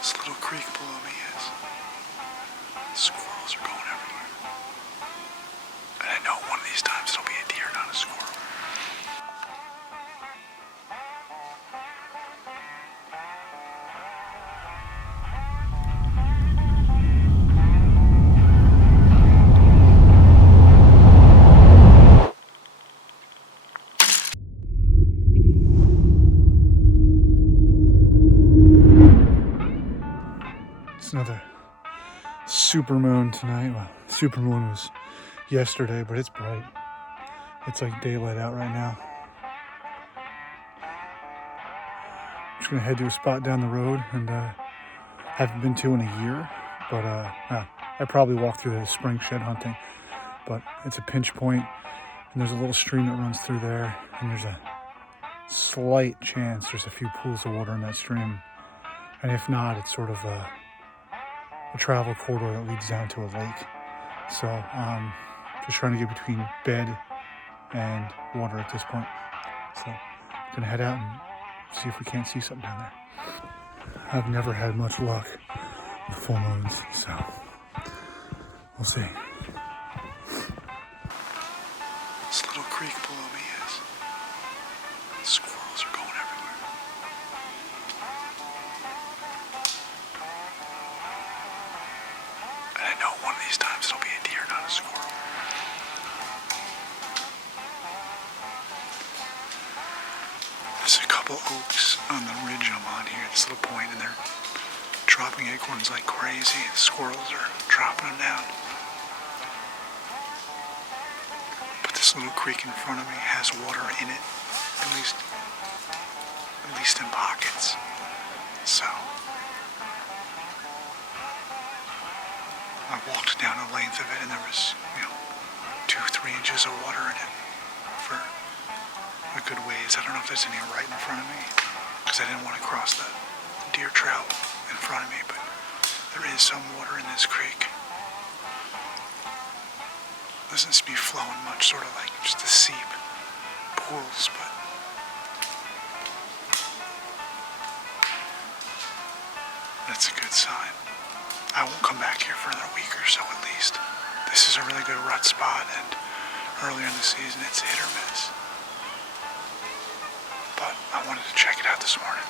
This little creek below me is. Squirrels are going everywhere. And I know one of these times it'll be a deer, not a squirrel. It's another supermoon tonight. Well, supermoon was yesterday, but it's bright. It's like daylight out right now. I'm just gonna head to a spot down the road, and haven't been to in a year, but I probably walked through the spring shed hunting, but it's a pinch point, and there's a little stream that runs through there, and there's a slight chance there's a few pools of water in that stream, and if not, it's sort of a travel corridor that leads down to a lake. So just trying to get between bed and water at this point. So I'm gonna head out and see if we can't see something down there. I've never had much luck with full moons, so we'll see. This little creek below me is. Squirrels are going everywhere. And I know one of these times it'll be a deer, not a squirrel. There's a couple oaks on the ridge I'm on here at this little point, and they're dropping acorns like crazy. The squirrels are dropping them down. But this little creek in front of me has water in it, at least in pockets. So I walked down the length of it, and there was, 2-3 inches of water in it for a good ways. I don't know if there's any right in front of me, because I didn't want to cross the deer trail in front of me, but there is some water in this creek. Doesn't seem to be flowing much, sort of like just the seep pools, but that's a good sign. I won't come back here for another week or so at least. This is a really good rut spot, and earlier in the season it's hit or miss. But I wanted to check it out this morning.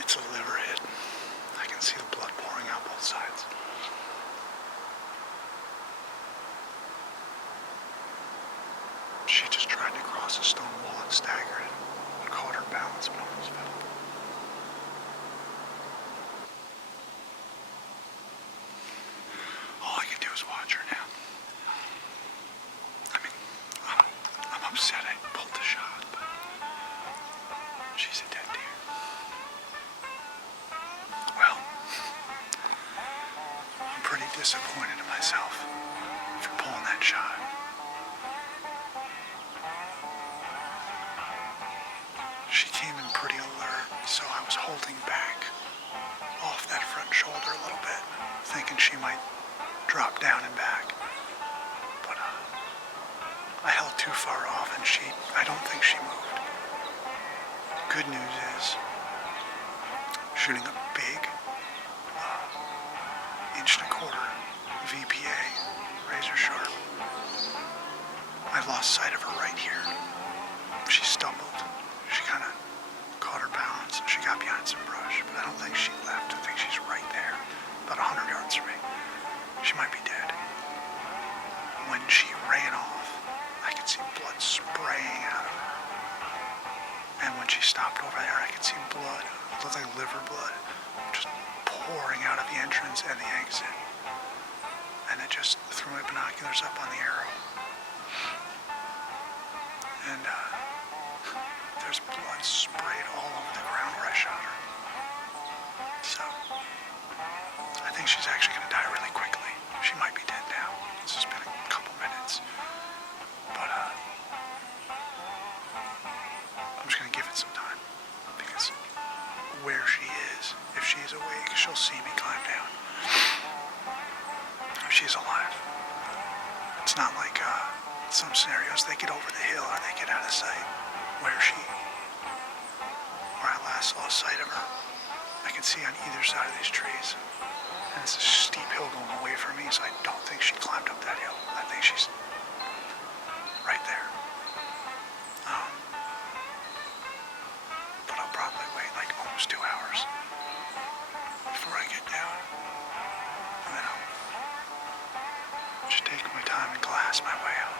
It's a liver hit. I can see the blood pouring out both sides. She just tried to cross a stone wall and staggered and caught her balance but almost fell. disappointed in myself for pulling that shot. She came in pretty alert, so I was holding back off that front shoulder a little bit, thinking she might drop down and back. But I held too far off and I don't think she moved. Good news is, shooting a big 1.25 inch VPA, razor sharp. I lost sight of her right here. She stumbled. She kind of caught her balance and she got behind some brush, but I don't think she left. I think she's right there, about 100 yards from me. She might be dead. When she ran off, I could see blood spraying out of her. And when she stopped over there, I could see blood. It looked like liver blood, just pouring out of the entrance and the exit. And it just threw my binoculars up on the arrow. And there's blood sprayed all over the ground where I shot her. So, I think she's actually going to die really quickly. She might be dead now. This has been a couple minutes. But, I'm just going to give it some time. Because where she is, if she is awake, she'll see me climb down. If she's alive. It's not like, some scenarios, they get over the hill or they get out of sight. Where I last saw sight of her, I can see on either side of these trees. And it's a steep hill going away from me, so I don't think she climbed up that hill. I think she's right there. But I'll probably wait like almost 2 hours before I get down. And then I'll just take my time and glass my way out.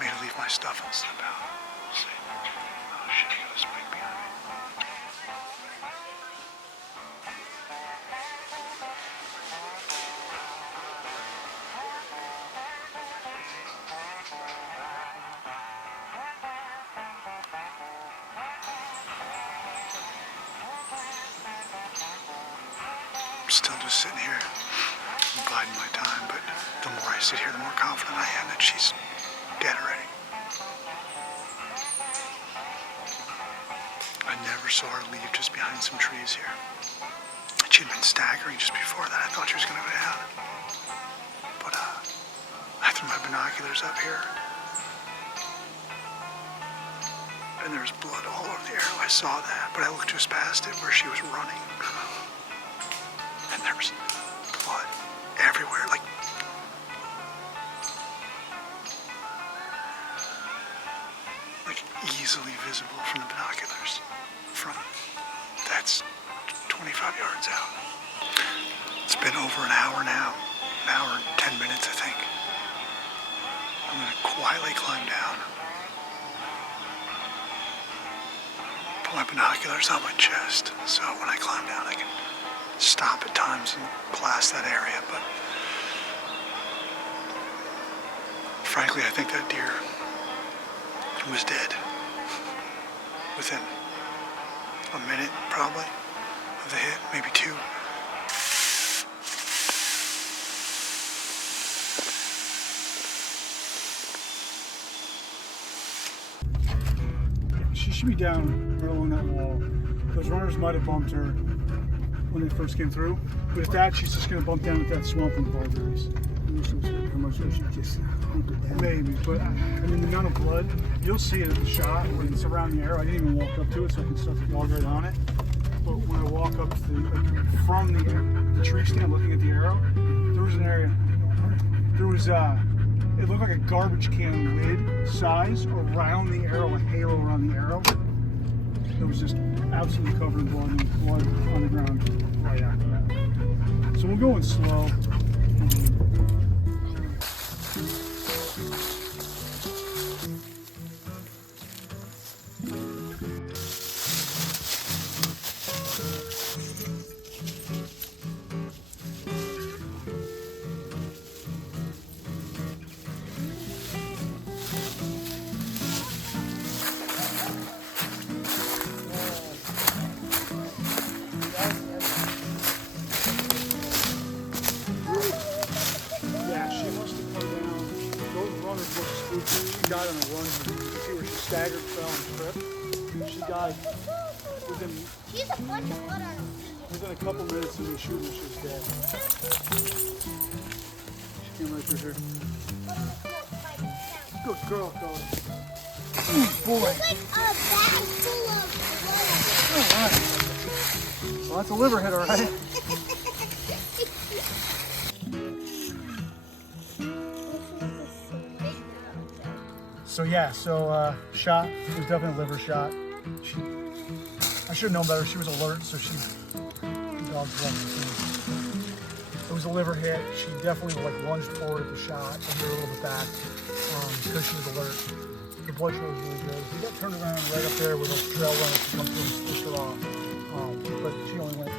Maybe leave my stuff and slip out. We'll see. Oh shit, I got a spike behind me. I'm still just sitting here, biding my time, but the more I sit here, the more confident I am that she's dead already. I never saw her leave just behind some trees here. She'd been staggering just before that. I thought she was going to go down. But I threw my binoculars up here. And there was blood all over the arrow. I saw that, but I looked just past it where she was running. And there was blood everywhere, like easily visible from the binoculars. That's 25 yards out. It's been over an hour now. An hour and 10 minutes, I think. I'm going to quietly climb down. Put my binoculars on my chest, so when I climb down I can stop at times and glass that area, but frankly I think that deer was dead within a minute probably of the hit, maybe 2. She should be down right along that wall. Those runners might have bumped her when they first came through, but if that, she's just going to bump down with that swamp in the barberries. Maybe, but I mean the amount of blood, you'll see it at the shot when it's around the arrow. I didn't even walk up to it so I can start to log right on it. But when I walk up to from the tree stand looking at the arrow, there was an area, it looked like a garbage can lid size around the arrow, a halo around the arrow. It was just absolutely covered in blood and blood on the ground right after that. So we're going slow. guy within She's a bunch of blood on her. within a couple minutes of me shooting her, she was dead. She came right through here. Good girl, Cody. Oh boy. It's like a bag full of blood. All right. Well, that's a liver hit, all right. So yeah, shot. It was definitely a liver shot. I should have known better. She was alert, so the dog's left. It was a liver hit. She definitely lunged forward at the shot and hit her a little bit back because she was alert. The blood flow was really good. We got turned around right up there with a trail runner to come through and push her off. But she only went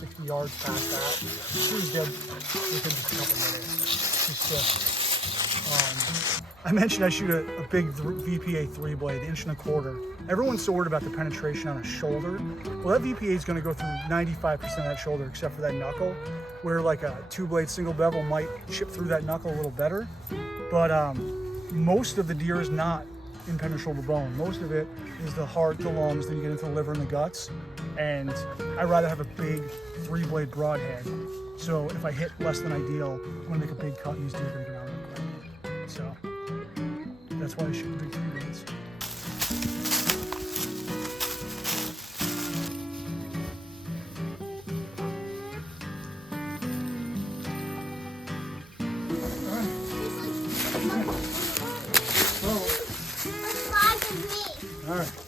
60 yards past that. She was dead within just a couple minutes. She's stiff. I mentioned I shoot a big VPA 3-blade, 1.25 inches. Everyone's so worried about the penetration on a shoulder. Well, that VPA is going to go through 95% of that shoulder, except for that knuckle, where like a 2-blade single bevel might chip through that knuckle a little better. But most of the deer is not impenetrable bone. Most of it is the heart, the lungs, then you get into the liver and the guts. And I'd rather have a big 3-blade broadhead. So if I hit less than ideal, I'm going to make a big cut and these deer are going to get out of the ground. So that's why I shoot the big 3-blades. All right.